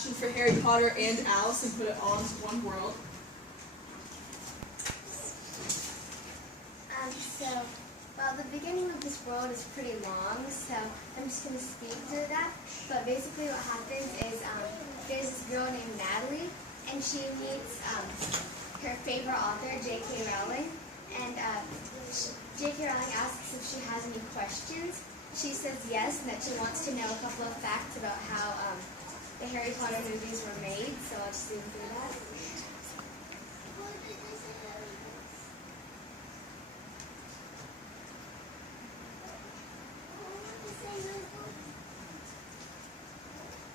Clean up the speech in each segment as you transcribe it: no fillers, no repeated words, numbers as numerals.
attraction for Harry Potter and Alice and put it all into one world? Well, the beginning of this world is pretty long, so I'm just going to speed through that. But basically what happens is there's this girl named Natalie, and she meets her favorite author, J.K. Rowling. And J.K. Rowling asks if she has any questions. She says yes, and that she wants to know a couple of facts about how the Harry Potter movies were made, so I'll just zoom through that.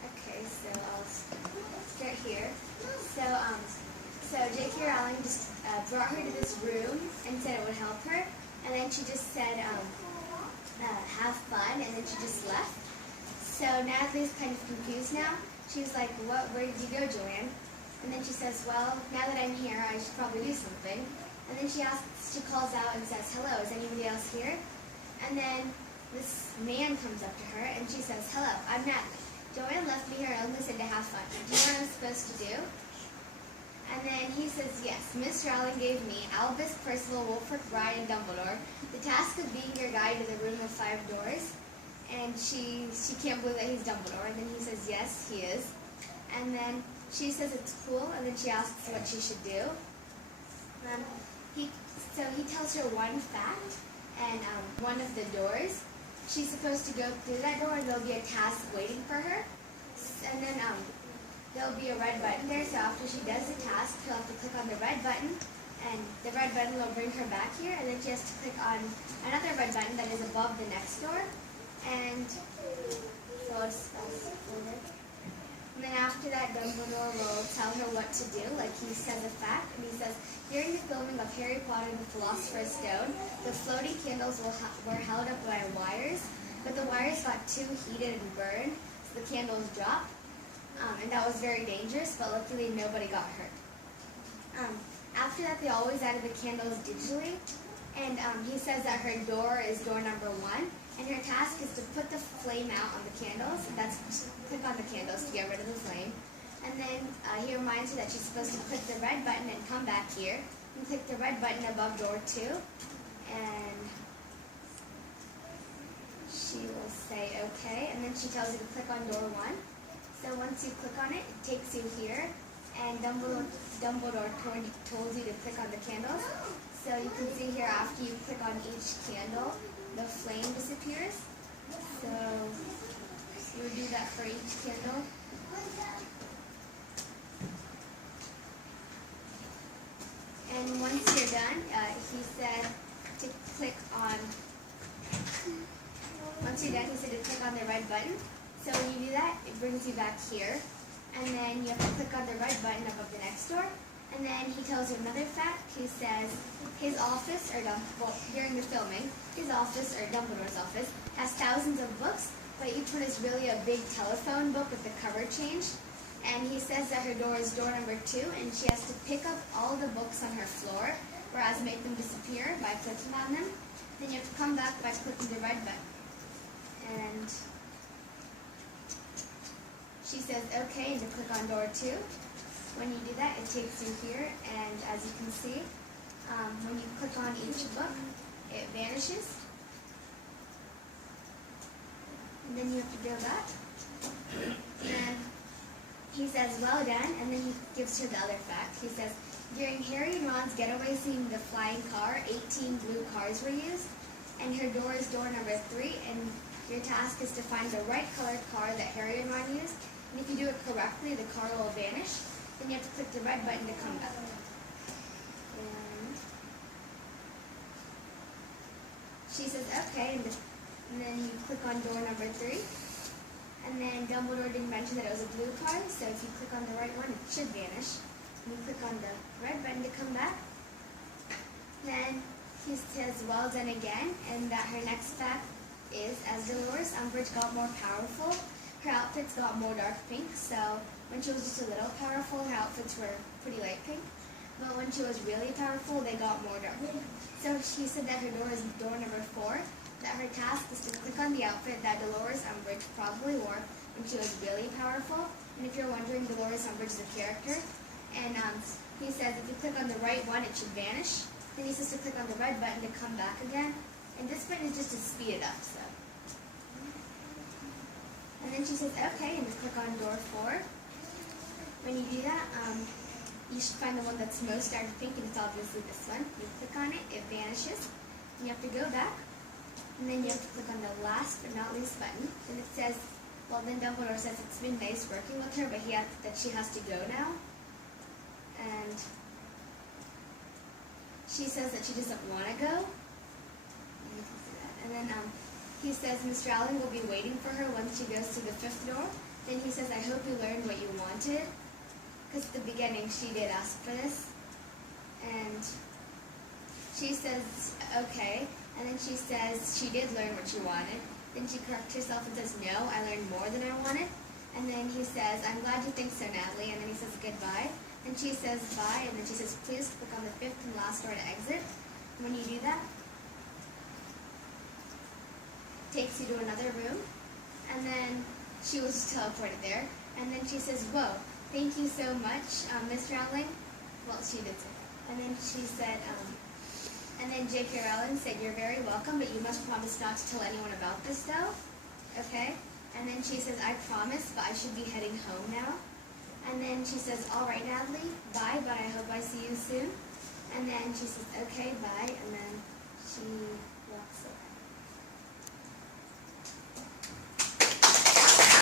Okay, so I'll start here. So J.K. Rowling just brought her to this room and said it would help her, and then she just said, have fun, and then she just left. So Natalie's kind of confused now. She was like, where did you go, Joanne? And then she says, well, now that I'm here, I should probably do something. And then she calls out and says, hello, is anybody else here? And then this man comes up to her, and she says, hello, I'm Natalie. Joanne left me here only said to have fun. Do you know what I'm supposed to do? And then he says, yes, Miss Rowling gave me, Albus, Percival, Wulfric, Brian, and Dumbledore, the task of being your guide to the room of 5 doors. And she can't believe that he's Dumbledore. And then he says, yes, he is. And then she says it's cool, and then she asks what she should do. So he tells her one fact, and one of the doors. She's supposed to go through that door, and there'll be a task waiting for her. And then there'll be a red button there, so after she does the task, she'll have to click on the red button, and the red button will bring her back here, and then she has to click on another red button that is above the next door, and so I'll just fast forward. And then after that, Dumbledore will tell her what to do, like he says a fact, and he says, during the filming of Harry Potter and the Philosopher's Stone, the floating candles were held up by wires, but the wires got too heated and burned, so the candles dropped. And that was very dangerous, but luckily nobody got hurt. After that, they always added the candles digitally, and he says that her door is door number 1, and her task is to put the flame out on the candles. That's click on the candles to get rid of the flame. And then he reminds her that she's supposed to click the red button and come back here, and click the red button above door 2, and she will say okay, and then she tells you to click on door 1. So once you click on it, it takes you here, and Dumbledore told you to click on the candles. So you can see here after you click on each candle, the flame disappears. So you would do that for each candle. And once you're done, he said to click on, once you're done, he said to click on the red button. So when you do that, it brings you back here, and then you have to click on the red button above the next door, and then he tells you another fact. He says his office, during the filming, his office, or Dumbledore's office, has thousands of books, but each one is really a big telephone book with the cover changed, and he says that her door is door number 2, and she has to pick up all the books on her floor, whereas make them disappear by clicking on them. Then you have to come back by clicking the red button. And she says okay, and to click on door 2. When you do that, it takes you here, and as you can see, when you click on each book, it vanishes. And then you have to go back. And he says, well done, and then he gives her the other fact. He says, during Harry and Ron's getaway scene in the flying car, 18 blue cars were used, and her door is door number 3, and your task is to find the right colored car that Harry and Ron used. And if you do it correctly, the car will vanish. Then you have to click the red button to come back. And she says, okay, and then you click on door number 3. And then Dumbledore didn't mention that it was a blue car, so if you click on the right one, it should vanish. And you click on the red button to come back. Then he says, well done again, and that her next fact is, as Dolores Umbridge got more powerful, her outfits got more dark pink, so when she was just a little powerful, her outfits were pretty light pink, but when she was really powerful, they got more dark pink. So she said that her door is door number 4, that her task is to click on the outfit that Dolores Umbridge probably wore when she was really powerful, And if you're wondering, Dolores Umbridge is a character. And he says if you click on the right one, it should vanish. Then he says to click on the red button to come back again. And this button is just to speed it up. So. And then she says, okay, and just click on door 4. When you do that, you should find the one that's most dark pink, and it's obviously this one. You click on it, it vanishes. And you have to go back. And then you have to click on the last but not least button. And it says, well, then Dumbledore says it's been nice working with her, but that she has to go now. And she says that she doesn't want to go. And then he says Mr. Allen will be waiting for her once she goes to the 5th door. Then he says, I hope you learned what you wanted. Because at the beginning she did ask for this. And she says, okay. And then she says she did learn what she wanted. Then she corrects herself and says, no, I learned more than I wanted. And then he says, I'm glad you think so, Natalie. And then he says goodbye. And she says bye. And then she says, please click on the 5th and last door to exit. And when you do that, it takes you to another room. And then she was just teleported there. And then she says, whoa, thank you so much, Mr. Rowling. Well, she did say that. And then she said, and then J.K. Rowling said, you're very welcome, but you must promise not to tell anyone about this, though. Okay? And then she says, I promise, but I should be heading home now. And then she says, all right, Natalie, bye, but I hope I see you soon. And then she says, okay, bye, and then she walks away.